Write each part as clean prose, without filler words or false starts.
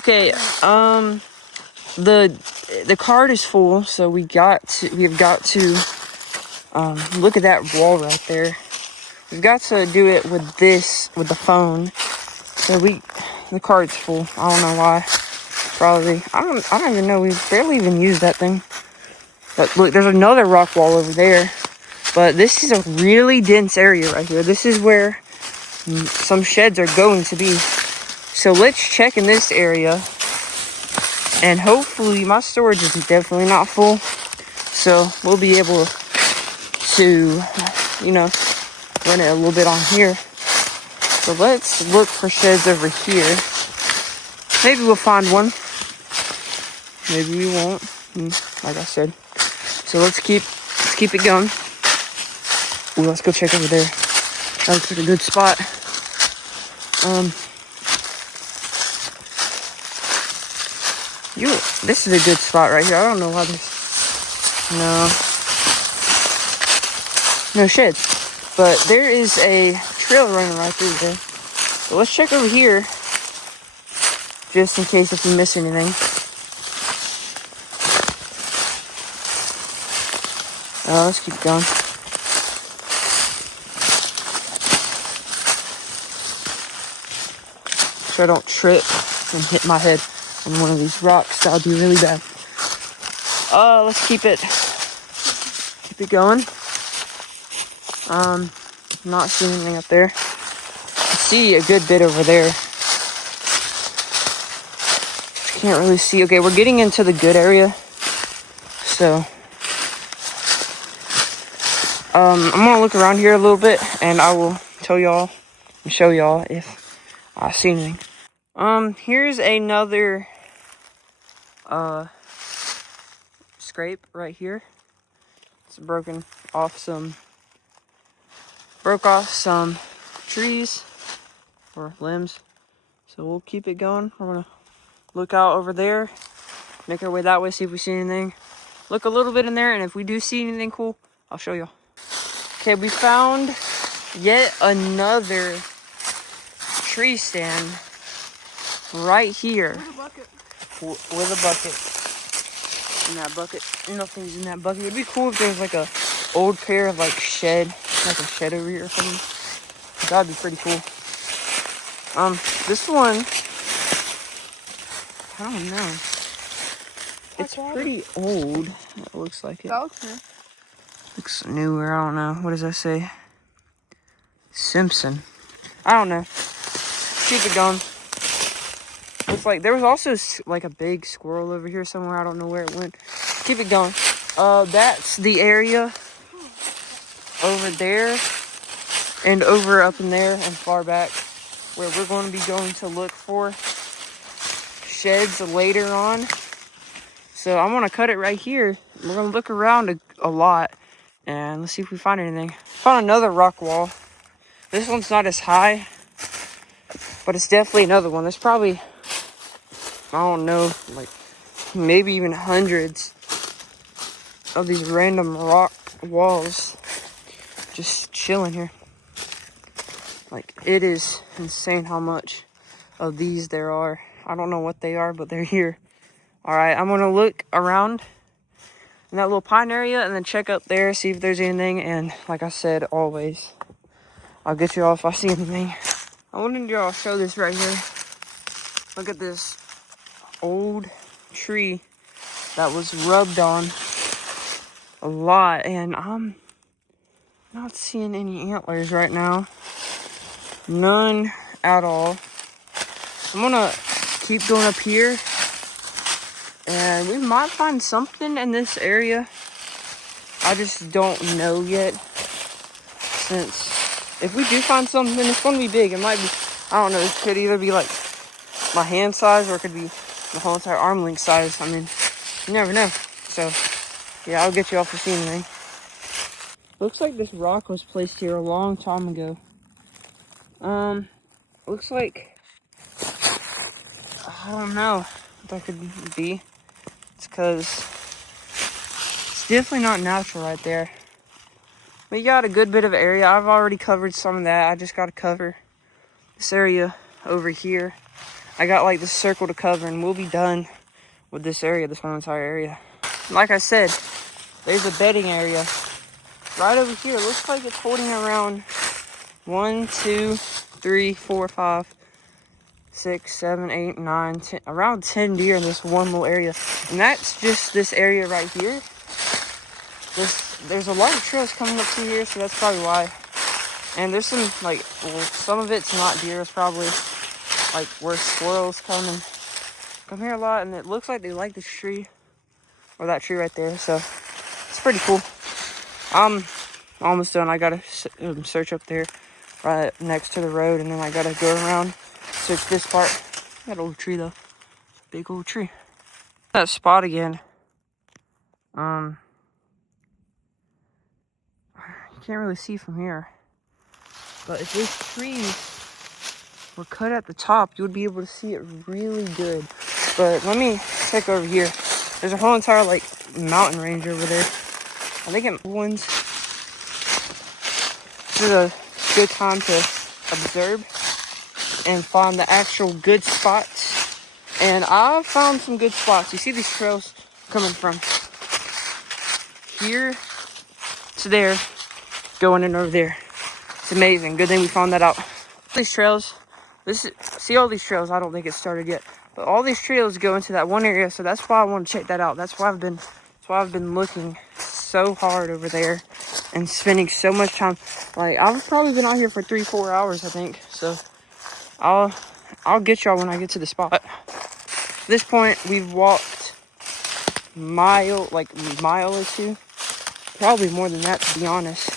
Okay, the card is full, so we have got to look at that wall right there. We've got to do it with the phone. So the card's full. I don't know why. Probably I don't even know. We barely even use that thing. But look, there's another rock wall over there. But this is a really dense area right here. This is where some sheds are going to be. So let's check in this area. And hopefully my storage is definitely not full. So we'll be able to, run it a little bit on here. So let's look for sheds over here. Maybe we'll find one. Maybe we won't. Like I said. So let's keep it going. Ooh, let's go check over there. That looks like a good spot. This is a good spot right here. I don't know why there's no sheds. But there is a trail running right through there. So let's check over here. Just in case if we miss anything. Let's keep going. So I don't trip and hit my head on one of these rocks. That would be really bad. Let's keep it going. Not seeing anything up there. I see a good bit over there. Can't really see. Okay, we're getting into the good area. So I'm gonna look around here a little bit and I will tell y'all and show y'all if I see anything. Here's another scrape right here. It's broke off some trees or limbs. So we'll keep it going. We're gonna look out over there, make our way that way, see if we see anything. Look a little bit in there, and if we do see anything cool, I'll show y'all. Okay, we found yet another tree stand right here. With a bucket. In that bucket. Nothing's in that bucket. It'd be cool if there was like a old pair of like a shed over here or something. That'd be pretty cool. This one, I don't know. It's pretty old. It looks like it. That looks new. Looks newer. I don't know. What does that say? Simpson. I don't know. Keep it going. Looks like there was also like a big squirrel over here somewhere. I don't know where it went. Keep it going. That's the area over there and over up in there and far back where we're going to be going to look for sheds later on. So I'm going to cut it right here. We're going to look around a lot and let's see if we find anything. Found another rock wall. This one's not as high, but it's definitely another one. There's probably, I don't know, like maybe even hundreds of these random rock walls just chilling here. Like, it is insane how much of these there are. I don't know what they are, but they're here. All right, I'm gonna look around in that little pine area and then check up there, see if there's anything. And like I said, always, I'll get you all if I see anything. I wanted y'all to show this right here. Look at this old tree that was rubbed on a lot, and I'm not seeing any antlers right now. None at all. I'm gonna keep going up here, and we might find something in this area. I just don't know yet. Since if we do find something, it's gonna be big. It might be, I don't know, it could either be like my hand size or it could be the whole entire arm length size. I mean, you never know. So yeah, I'll get you off to see anything. Looks like this rock was placed here a long time ago. Looks like, I don't know what that could be. It's because it's definitely not natural right there. We got a good bit of area. I've already covered some of that. I just got to cover this area over here. I got like this circle to cover, and we'll be done with this area, this whole entire area. Like I said, there's a bedding area right over here. It looks like it's holding around 1, 2, 3, 4, 5, 6, 7, 8, 9, 10, around 10 deer in this one little area. And that's just this area right here. There's a lot of trails coming up to here, so that's probably why. And there's some, like, well, some of it's not deer. It's probably, like, where squirrels come here a lot. And it looks like they like this tree, or that tree right there. So, it's pretty cool. I'm almost done. I gotta search up there right next to the road, and then I gotta go around, search this part. That old tree, though. Big old tree. That spot again. You can't really see from here. But if these trees were cut at the top, you would be able to see it really good. But let me check over here. There's a whole entire, like, mountain range over there. I think it ones. This is a good time to observe and find the actual good spots. And I found some good spots. You see these trails coming from here to there, going in over there. It's amazing. Good thing we found that out. These trails, see all these trails? I don't think it's started yet, but all these trails go into that one area. So that's why I want to check that out. That's why I've been looking so hard over there and spending so much time. Like, I've probably been out here for 3-4 hours, I think. So I'll get y'all when I get to the spot. At this point, we've walked mile or two, probably more than that, to be honest.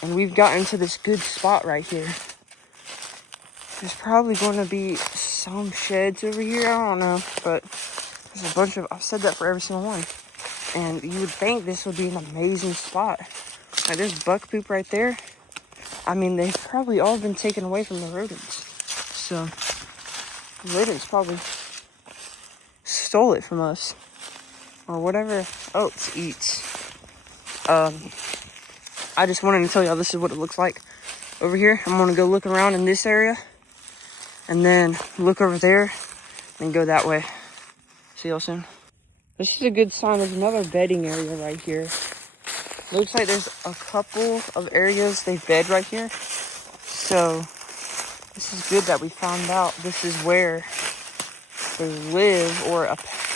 And we've gotten to this good spot right here. There's probably going to be some sheds over here. I don't know, but there's a bunch of. I've said that for every single one. And you would think this would be an amazing spot. Like, there's buck poop right there. I mean, they've probably all been taken away from the rodents. So, the rodents probably stole it from us. Or whatever else eats. I just wanted to tell y'all this is what it looks like over here. I'm going to go look around in this area. And then look over there. And go that way. See y'all soon. This is a good sign. There's another bedding area right here. Looks like there's a couple of areas they bed right here. So, this is good that we found out this is where they live, or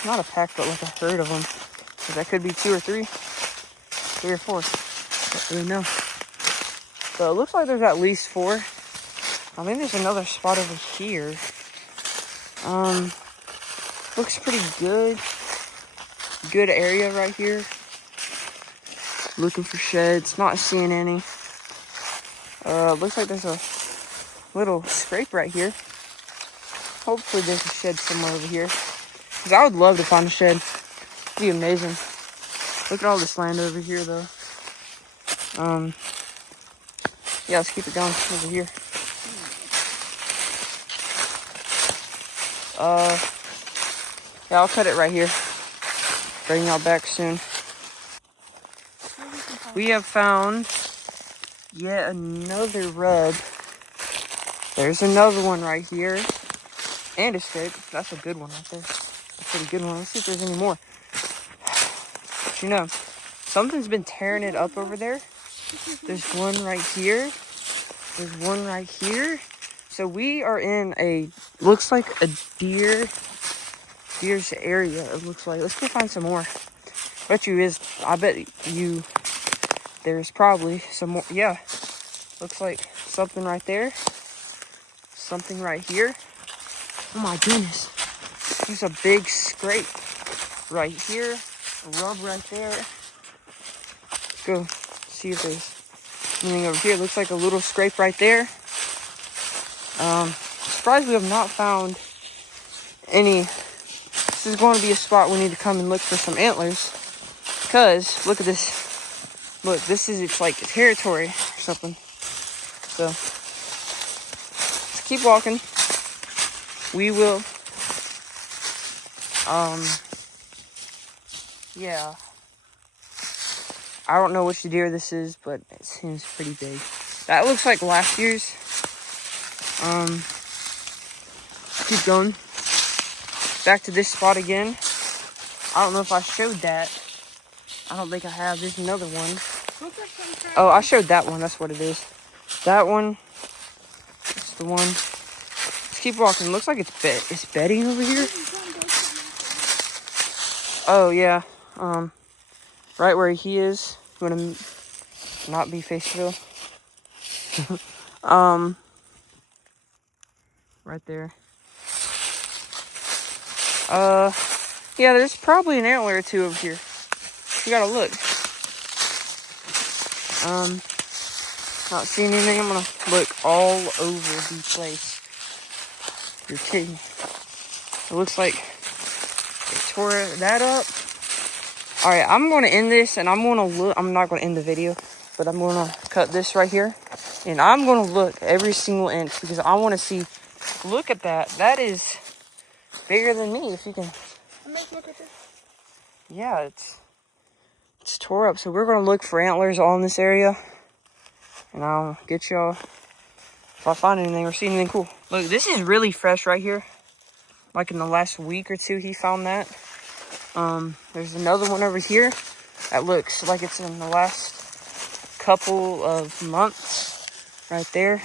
not a pack, but like a herd of them. So that could be 2 or 3. 3 or 4. Don't really know. So it looks like there's at least 4. I think there's another spot over here. Looks pretty good. Good area right here. Looking for sheds, not seeing any. Looks like there's a little scrape right here. Hopefully there's a shed somewhere over here. Because I would love to find a shed. It'd be amazing. Look at all this land over here, though. Yeah, let's keep it going over here. Yeah, I'll cut it right here. Bring y'all back soon. We have found yet another rub. There's another one right here. And a scrape. That's a good one right there. A pretty good one. Let's see if there's any more. But you know, something's been tearing it up over there. There's one right here. There's one right here. So we are in looks like a deer's area, it looks like. Let's go find some more. I bet you, there's probably some more. Yeah, looks like something right there. Something right here. Oh my goodness. There's a big scrape right here. A rub right there. Let's go see if there's anything over here. Looks like a little scrape right there. Surprised we have not found any. This is going to be a spot we need to come and look for some antlers. Because, look at this. Look, it's like territory or something. So, let's keep walking. We will, yeah. I don't know which deer this is, but it seems pretty big. That looks like last year's. keep going. Back to this spot again. I don't know if I showed that. I don't think I have. There's another one. Oh, I showed that one. That's what it is. That one. That's the one. Let's keep walking. Looks like it's bedding over here. Oh yeah. Right where he is. I'm gonna not be Faceville. Right there. Yeah, there's probably an antler or two over here. You gotta look. Not seeing anything. I'm gonna look all over the place. You're kidding. It looks like they tore that up. Alright, I'm gonna end this and I'm gonna look. I'm not gonna end the video, but I'm gonna cut this right here. And I'm gonna look every single inch because I wanna see. Look at that. That is bigger than me, if you can. Yeah, it's tore up. So we're gonna look for antlers all in this area. And I'll get y'all if I find anything or see anything cool. Look, this is really fresh right here. Like in the last week or two, he found that. There's another one over here that looks like it's in the last couple of months. Right there.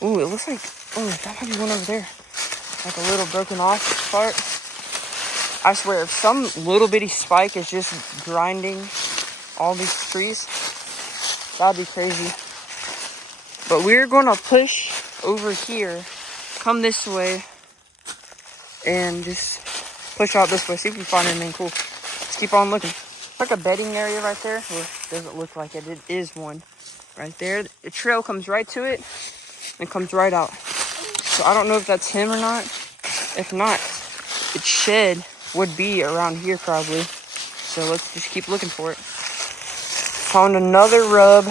Ooh, it looks like, oh, that might be one over there. Like a little broken off part. I swear, if some little bitty spike is just grinding all these trees, that'd be crazy. But we're gonna push over here, come this way, and just push out this way. See if we find anything cool. Let's keep on looking. Like a bedding area right there. Well, it doesn't look like it. It is one right there. The trail comes right to it and comes right out. So I don't know if that's him or not. If not, its shed would be around here probably. So let's just keep looking for it. Found another rub,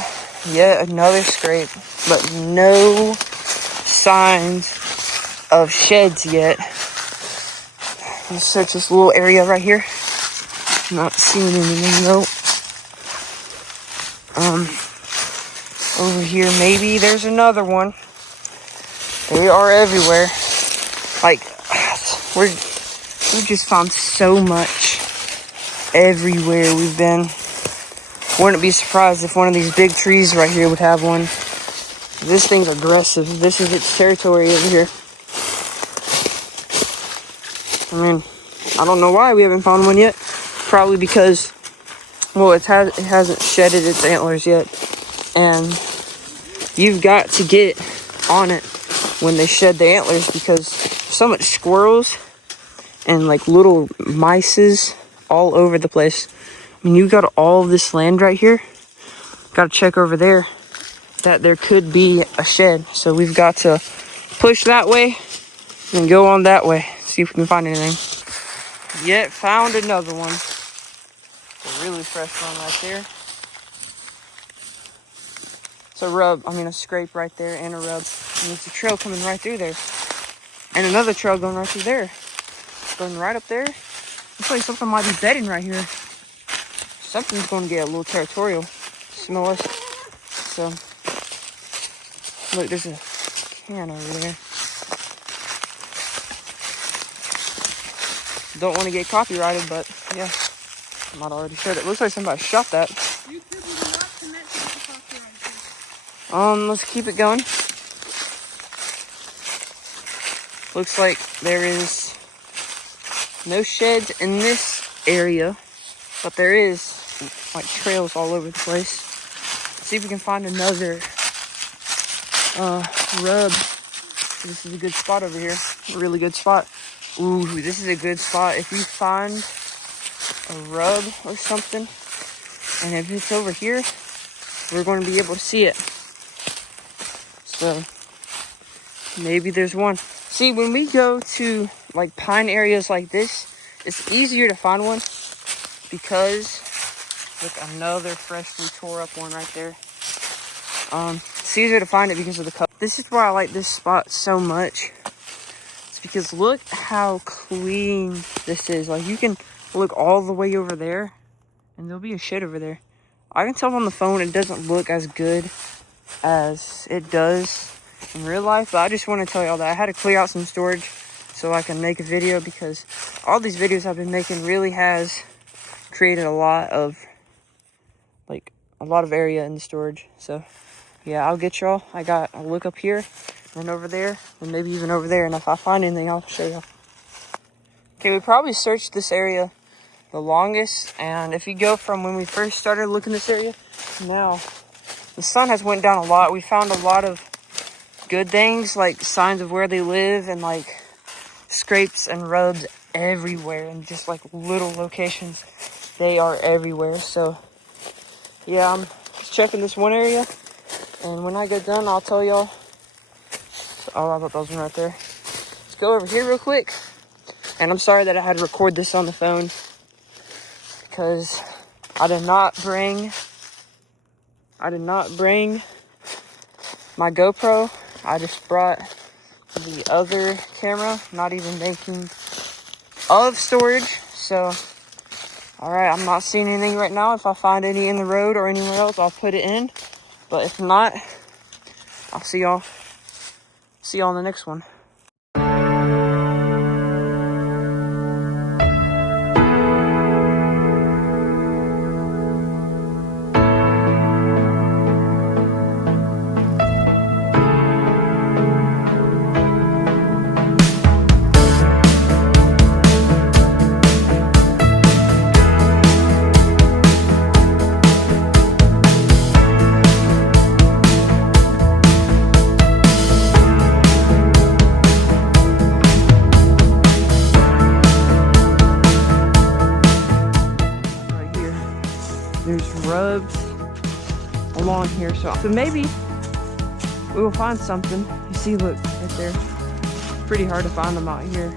yet another scrape, but no signs of sheds yet. Let's search this little area right here. Not seeing anything though. Over here maybe there's another one. They are everywhere. Like, we just found so much everywhere we've been. Wouldn't be surprised if one of these big trees right here would have one. This thing's aggressive. This is its territory over here. I mean, I don't know why we haven't found one yet. Probably because, well, it hasn't shedded its antlers yet. And you've got to get on it when they shed the antlers because so much squirrels and like little mices all over the place. I mean, you got all this land right here. Got to check over there that there could be a shed. So we've got to push that way and go on that way. See if we can find anything. Yet found another one. A really fresh one right there. It's a rub, a scrape right there and a rub. And it's a trail coming right through there. And another trail going right through there. Going right up there. Looks like something might be bedding right here. Something's going to get a little territorial. Smell us. So, look, there's a can over there. Don't want to get copyrighted, but yeah. I might already showed it. Looks like somebody shot that. Let's keep it going. Looks like there is no sheds in this area, but there is like trails all over the place. Let's see if we can find another rub. This is a good spot over here. A really good spot. Ooh, this is a good spot. If we find a rub or something, and if it's over here, we're going to be able to see it. So maybe there's one. See, when we go to like pine areas like this, it's easier to find one because look, another freshly tore up one right there. It's easier to find it because of the color. This is why I like this spot so much. It's because look how clean this is. Like you can look all the way over there and there'll be a shed over there. I can tell on the phone it doesn't look as good as it does in real life, but I just want to tell y'all that I had to clear out some storage so I can make a video, because all these videos I've been making really has created a lot of area in the storage. So yeah, I'll get y'all. I'll look up here and over there and maybe even over there, and if I find anything I'll show y'all. Okay, we probably searched this area the longest, and if you go from when we first started looking this area now, the sun has went down a lot. We found a lot of good things, like signs of where they live, and like scrapes and rubs everywhere, and just like little locations. They are everywhere. So yeah, I'm just checking this one area, and when I get done I'll tell y'all. Oh, I thought that was one right there. Let's go over here real quick. And I'm sorry that I had to record this on the phone, because I did not bring my GoPro. I just brought the other camera, not even thinking of storage. So, alright, I'm not seeing anything right now. If I find any in the road or anywhere else, I'll put it in. But if not, I'll see y'all in the next one. There's rubs along here, so maybe we will find something. You see, look right there. Pretty hard to find them out here.